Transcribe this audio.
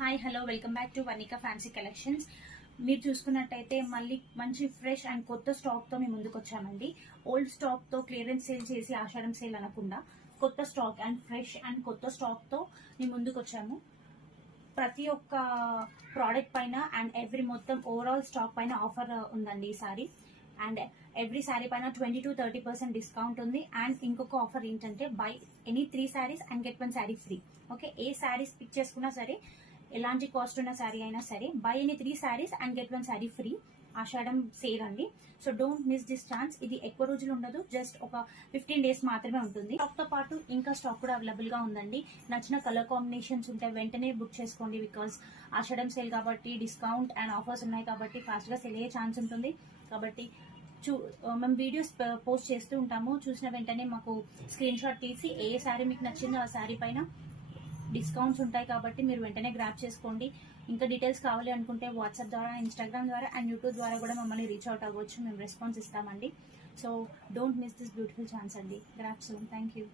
Hi hello welcome back to Vanika fancy collections. మీరు చూసుకున్నట్టయితే మళ్ళీ మంచి ఫ్రెష్ అండ్ కొత్త స్టాక్ తో మేము ముందుకు వచ్చామండి. ఓల్డ్ స్టాక్ తో క్లియరెన్స్ సేల్ చేసి ఆషాఢం సేల్ అనకుండా కొత్త స్టాక్ అండ్ ఫ్రెష్ అండ్ కొత్త స్టాక్ తో మేము ముందుకు వచ్చాము. ప్రతి ఒక్క ప్రోడక్ట్ పైన అండ్ ఎవ్రీ మొత్తం ఓవరాల్ స్టాక్ పైన ఆఫర్ ఉందండి ఈసారి. అండ్ ఎవ్రీ శారీ పైన 20-30% డిస్కౌంట్ ఉంది. అండ్ ఇంకొక ఆఫర్ ఏంటంటే buy any 3 saris and get 1 sari free. Okay, ఏ శారీస్ పిక్ చేసుకున్నా సరే, ఎలాంటి కాస్ట్ ఉన్న శారీ అయినా సరే, buy any 3 saris and get 1 sari free. Ashadham sale అండి. So don't miss this chance. ఇది ఎక్కువ రోజులు ఉండదు, జస్ట్ ఒక 15 days మాత్రమే ఉంటుంది. స్టాక్ తో పాటు ఇంకా స్టాక్ కూడా అవైలబుల్ గా ఉందండి. నచ్చిన కలర్ కాంబినేషన్స్ ఉంటే వెంటనే బుక్ చేసుకోండి. బికాస్ ఆషాఢం సేల్ కాబట్టి డిస్కౌంట్ అండ్ ఆఫర్స్ ఉన్నాయి కాబట్టి ఫాస్ట్ గా సేల్ అయ్యే ఛాన్స్ ఉంటుంది. కాబట్టి మేము వీడియోస్ పోస్ట్ చేస్తూ ఉంటాము. చూసిన వెంటనే మాకు స్క్రీన్ షాట్ తీసి ఏ శారీ మీకు నచ్చిందో ఆ శారీ పైన డిస్కౌంట్స్ ఉంటాయి కాబట్టి మీరు వెంటనే గ్రాప్ చేసుకోండి. ఇంకా డీటెయిల్స్ కావాలి అనుకుంటే వాట్సాప్ ద్వారా, ఇన్స్టాగ్రామ్ ద్వారా అండ్ యూట్యూబ్ ద్వారా కూడా మమ్మల్ని రీచ్ అవుట్ అవ్వచ్చు. మేము రెస్పాన్స్ ఇస్తామండి. So don't miss this beautiful chance అండి. Grab soon. Thank you.